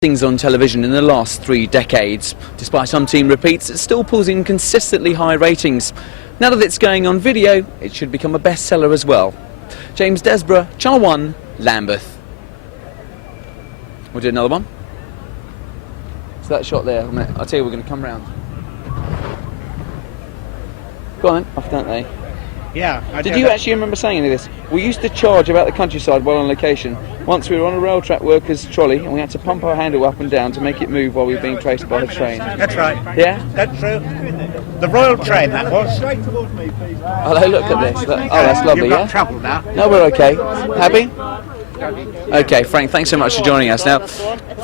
things on television in the last 3 decades. Despite umpteen repeats, it still pulls in consistently high ratings. Now that it's going on video, it should become a bestseller as well. James Desborough, Channel 1, Lambeth. We'll do another one. So that shot there, I'll tell you, we're going to come round. Go on then, off, don't they? Yeah. Did you actually remember saying any of this? We used to charge about the countryside while on location. Once we were on a rail track worker's trolley and we had to pump our handle up and down to make it move while we were being traced by the train. That's right. Yeah? That's true. The Royal Train, that was. Hello, look at this. Oh, that's lovely, You've got yeah? trouble now. No, we're okay. Happy? Okay, Frank, thanks so much for joining us. Now,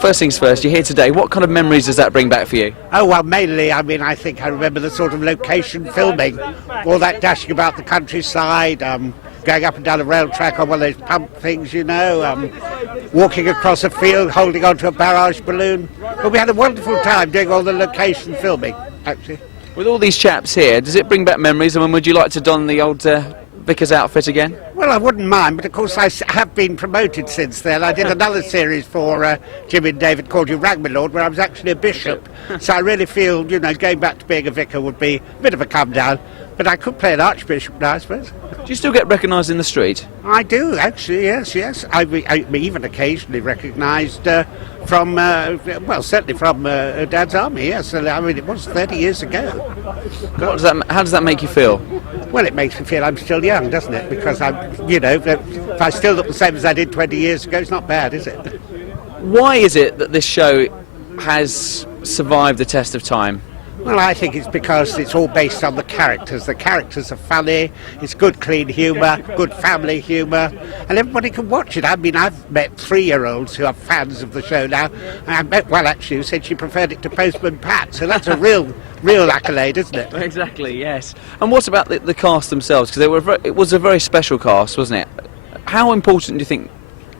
first things first, you're here today. What kind of memories does that bring back for you? Oh, well, mainly, I mean, I think I remember the sort of location filming, all that dashing about the countryside, going up and down a rail track on one of those pump things, you know, walking across a field, holding onto a barrage balloon. But we had a wonderful time doing all the location filming, actually. With all these chaps here, does it bring back memories? I mean, would you like to don the old vicar's outfit again? Well, I wouldn't mind, but of course I have been promoted since then. I did another series for Jimmy and David called You Rang Me Lord, where I was actually a bishop. So I really feel, you know, going back to being a vicar would be a bit of a come down. But I could play an archbishop now, I suppose. Do you still get recognised in the street? I do, actually, yes. I'm even occasionally recognised from, well, certainly from Dad's Army, yes. I mean, it was 30 years ago. How does that make you feel? Well, it makes me feel I'm still young, doesn't it? Because I'm, you know, if I still look the same as I did 20 years ago, it's not bad, is it? Why is it that this show has survived the test of time? Well, I think it's because it's all based on the characters. The characters are funny, it's good, clean humour, good family humour, and everybody can watch it. I mean, I've met 3-year-olds who are fans of the show now, and I met one actually who said she preferred it to Postman Pat, so that's a real accolade, isn't it? Exactly, yes. And what about the cast themselves? Because it was a very special cast, wasn't it? How important do you think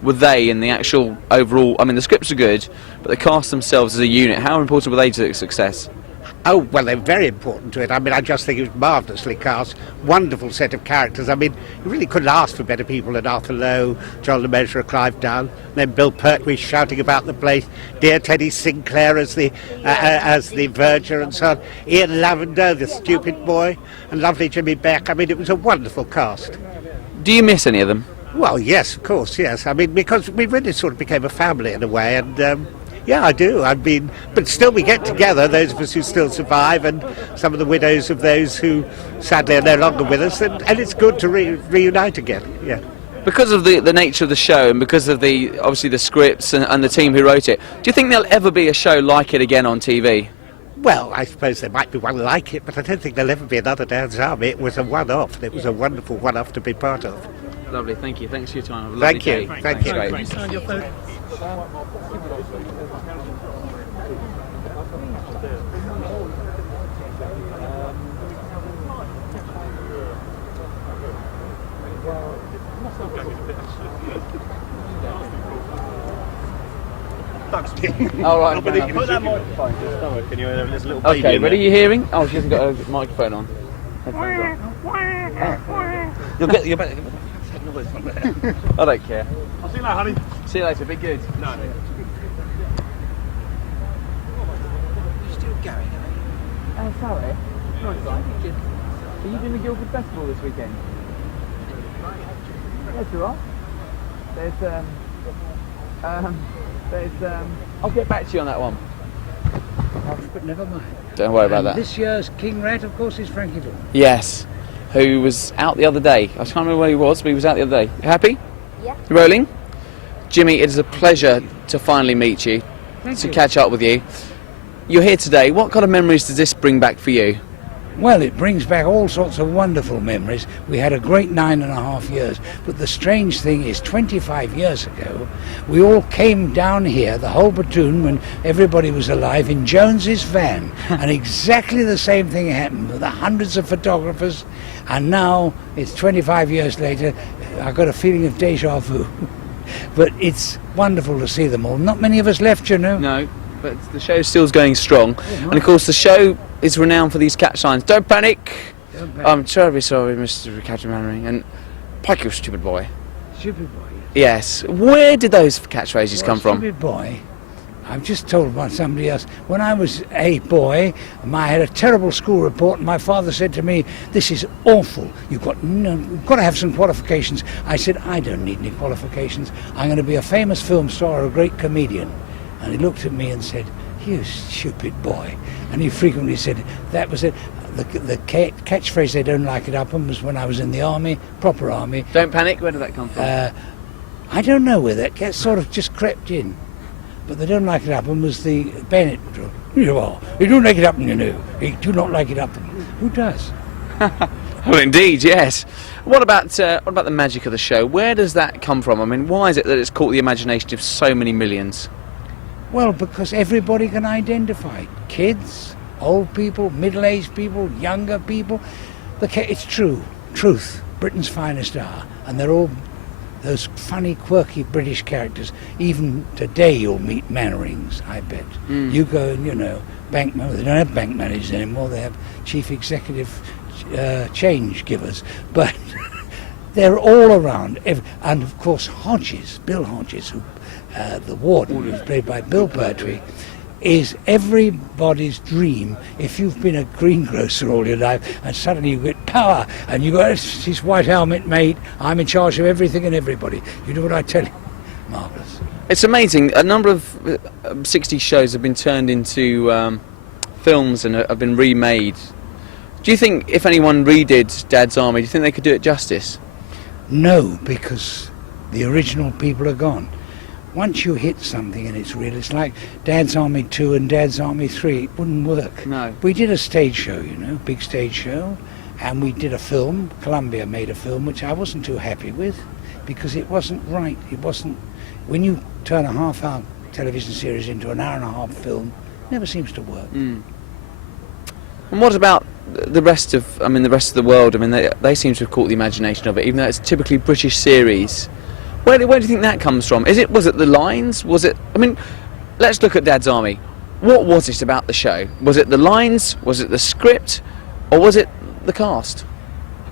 were they in the actual overall? I mean, the scripts are good, but the cast themselves as a unit, how important were they to its success? Oh, well, they're very important to it. I mean, I just think it was marvellously cast. Wonderful set of characters. I mean, you really couldn't ask for better people than Arthur Lowe, John the Measurer, Clive Dunn, then Bill Pertwee shouting about the place, dear Teddy Sinclair as the verger and so on, Ian Lavender, the stupid boy, and lovely Jimmy Beck. I mean, it was a wonderful cast. Do you miss any of them? Well, yes, of course, yes. I mean, because we really sort of became a family in a way, and yeah, I do. I mean, but still we get together, those of us who still survive, and some of the widows of those who sadly are no longer with us, and it's good to reunite again, yeah. Because of the nature of the show and because of obviously the scripts and the team who wrote it, do you think there'll ever be a show like it again on TV? Well, I suppose there might be one like it, but I don't think there'll ever be another Dad's Army. It was a one-off, and it was a wonderful one-off to be part of. Lovely, thank you. Thanks for your time. Have a Thank lovely you. day. Thank you. Great. All right. Put that microphone to the stomach and there's a little baby Okay, in ready? there. You hearing? Oh, she hasn't got a microphone on. Headphones on. You'll get noise from there. I don't care. I'll see you later, honey. See you later. Be good. No. Still going, Oh, sorry. Are you doing the Guildford Festival this weekend? Yes, you are. I'll get back to you on that one. But never mind. Don't worry about that. This year's King Rat, of course, is Frankie Vaughan. Yes, who was out the other day. I can't remember where he was, but he was out the other day. You happy? Yeah. You rolling? Jimmy, it is a pleasure to finally meet you, to catch up with you. You're here today. What kind of memories does this bring back for you? Well, it brings back all sorts of wonderful memories. We had a great 9.5 years, but the strange thing is 25 years ago, we all came down here, the whole platoon, when everybody was alive, in Jones's van, and exactly the same thing happened with the hundreds of photographers, and now it's 25 years later. I've got a feeling of deja vu, but it's wonderful to see them all. Not many of us left, you know. No, but the show still's going strong, and of course the show is renowned for these catchlines. Don't panic. I'm terribly sorry, Mr. Captain Mannering, and Pike, you stupid boy. Stupid boy. Yes. Where did those catchphrases come from? Stupid boy I've just told by somebody else, when I was a boy, I had a terrible school report, and my father said to me, "This is awful. You've got to have some qualifications." I said, "I don't need any qualifications. I'm going to be a famous film star or a great comedian." And he looked at me and said, "You stupid boy." And he frequently said, that was it. The catchphrase, "They don't like it up 'em," was when I was in the army, proper army. Don't panic. Where did that come from? I don't know where that sort of just crept in. But "they don't like it up 'em" was the bayonet drill. You don't like it up 'em, you know. You do not like it up 'em. Who does? Well, indeed, yes. What about the magic of the show? Where does that come from? I mean, why is it that it's caught the imagination of so many millions? Well, because everybody can identify. Kids, old people, middle-aged people, younger people. It's true. Truth. Britain's finest hour. And they're all those funny, quirky British characters. Even today you'll meet Mannerings, I bet. You go and, you know, they don't have bank managers anymore, they have chief executive change givers. But they're all around. And of course Hodges, Bill Hodges, who, the warden, who's played by Bill Pertwee, is everybody's dream. If you've been a greengrocer all your life and suddenly you get power and you got his white helmet, mate, I'm in charge of everything and everybody. You do what I tell you. Marvellous. It's amazing. A number of 60s shows have been turned into films and have been remade. Do you think if anyone redid Dad's Army, do you think they could do it justice? No, because the original people are gone. Once you hit something and it's real, it's like Dad's Army 2 and Dad's Army 3, it wouldn't work. No. We did a stage show, you know, big stage show, and we did a film. Columbia made a film, which I wasn't too happy with, because it wasn't right. It wasn't, when you turn a half-hour television series into an hour-and-a-half film, it never seems to work. And what about the rest of the world? I mean, they seem to have caught the imagination of it, even though it's a typically British series. Where do you think that comes from? Was it the lines? Was it? I mean, let's look at Dad's Army. What was it about the show? Was it the lines? Was it the script? Or was it the cast?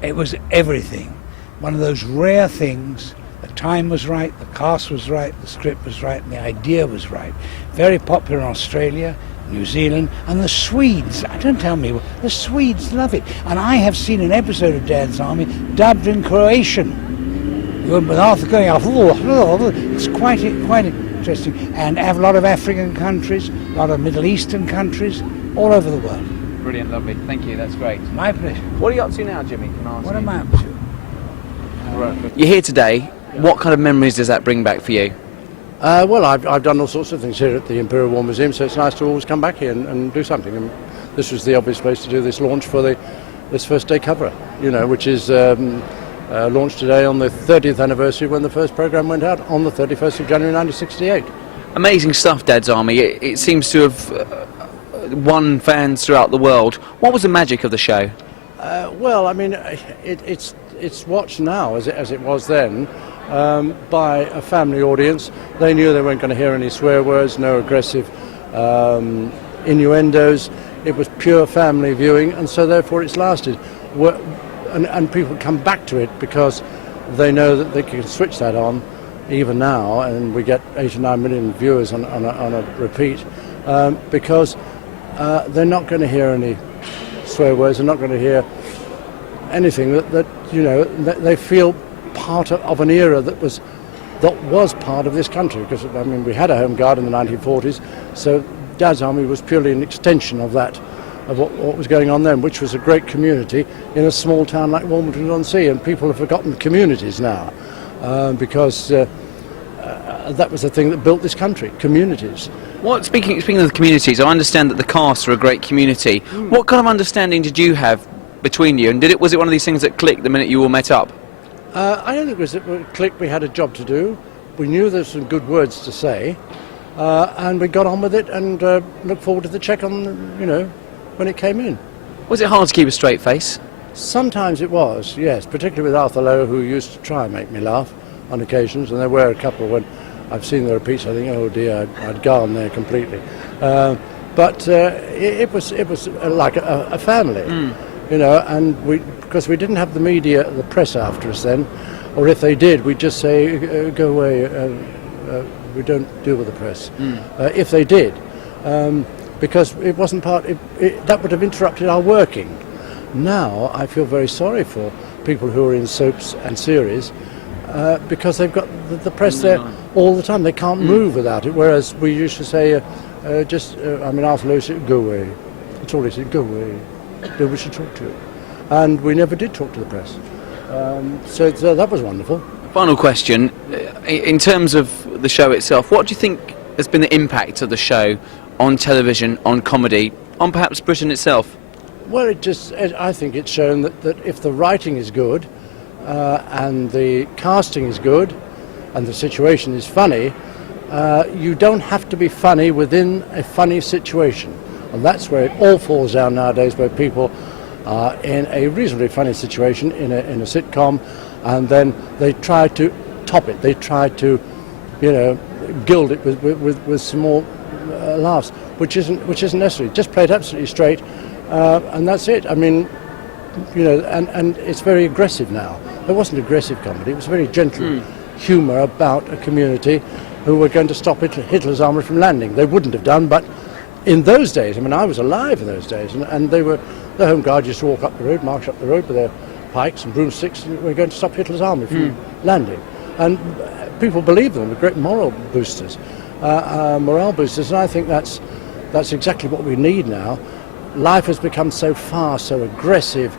It was everything. One of those rare things. The time was right, the cast was right, the script was right, and the idea was right. Very popular in Australia, New Zealand, and the Swedes. Don't tell me, the Swedes love it. And I have seen an episode of Dad's Army dubbed in Croatian. With Arthur going off, it's quite interesting. And have a lot of African countries, a lot of Middle Eastern countries, all over the world. Brilliant, lovely. Thank you, that's great. My pleasure. What are you up to now, Jimmy? Can I ask What you? am I up to? You're here today. What kind of memories does that bring back for you? Well, I've done all sorts of things here at the Imperial War Museum, so it's nice to always come back here and do something. And this was the obvious place to do this launch for this first day cover, you know, which is launched today on the 30th anniversary when the first programme went out on the 31st of January 1968. Amazing stuff, Dad's Army. It seems to have won fans throughout the world. What was the magic of the show? Well, I mean, it's watched now as it was then by a family audience. They knew they weren't going to hear any swear words, no aggressive innuendos. It was pure family viewing, and so therefore it's lasted. And people come back to it because they know that they can switch that on even now, and we get 8 or 9 million viewers on a repeat because they're not going to hear any swear words. They're not going to hear anything that you know they feel part of an era that was part of this country. Because I mean, we had a Home Guard in the 1940s, so Dad's Army was purely an extension of that. Of what was going on then, which was a great community in a small town like Wilmington-on-Sea, and people have forgotten communities now because that was the thing that built this country, communities. Speaking of the communities, I understand that the cast are a great community. What kind of understanding did you have between you, and was it one of these things that clicked the minute you all met up? I don't think it was a click. We had a job to do. We knew there were some good words to say, and we got on with it and looked forward to the check on, you know, when it came in. Was it hard to keep a straight face? Sometimes it was, yes, particularly with Arthur Lowe, who used to try and make me laugh on occasions, and there were a couple when I've seen the repeats, I think, oh dear, I'd gone there completely. But it was like a family, you know, and because we didn't have the media, the press after us then, or if they did, we'd just say, go away, We don't deal with the press. If they did, because it wasn't that would have interrupted our working. Now I feel very sorry for people who are in soaps and series because they've got the press there all the time. They can't move without it. Whereas we used to say, Arthur Lewis said, "Go away." That's all he said, "Go away. Nobody should talk to you." And we never did talk to the press. So that was wonderful. Final question: in terms of the show itself, what do you think has been the impact of the show on television, on comedy, on perhaps Britain itself? Well, I think it's shown that if the writing is good and the casting is good and the situation is funny, you don't have to be funny within a funny situation. And that's where it all falls down nowadays, where people are in a reasonably funny situation in a sitcom, and then they try to top it. They try to, gild it with some more laughs, which isn't necessary. Just play it absolutely straight. And that's it. I mean, and it's very aggressive now. It wasn't aggressive comedy. It was very gentle humour about a community who were going to stop Hitler's army from landing. They wouldn't have done, but in those days, I was alive in those days, and the Home Guard used to walk up the road, march up the road with their pikes and broomsticks, and we're going to stop Hitler's army from landing. And people believed them. Were great morale boosters, and I think that's exactly what we need now. Life has become so fast, so aggressive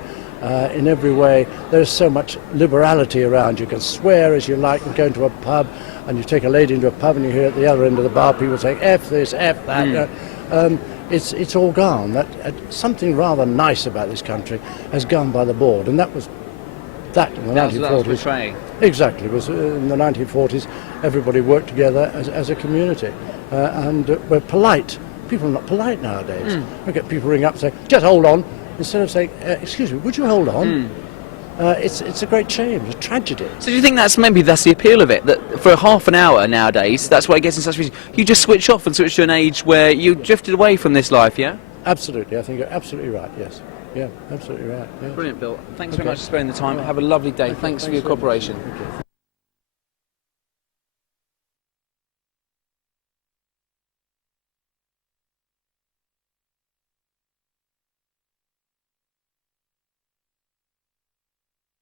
in every way. There's so much liberality around. You can swear as you like and go into a pub, and you take a lady into a pub and you hear at the other end of the bar people saying F this, F that. It's all gone. Something rather nice about this country has gone by the board, and that was in the 1940s. Exactly. It was in the 1940s. Everybody worked together as a community, and we're polite. People are not polite nowadays. We get people ring up and say, "Just hold on," instead of saying, "Excuse me, would you hold on?" It's a great shame, it's a tragedy. So do you think that's the appeal of it, that for half an hour nowadays, that's why it gets in such reason, you just switch off and switch to an age where you drifted away from this life, yeah? Absolutely, I think you're absolutely right, yes. Yeah, absolutely right. Yeah. Brilliant, Bill. Thanks very much for spending the time. Have a lovely day. Thanks for your cooperation.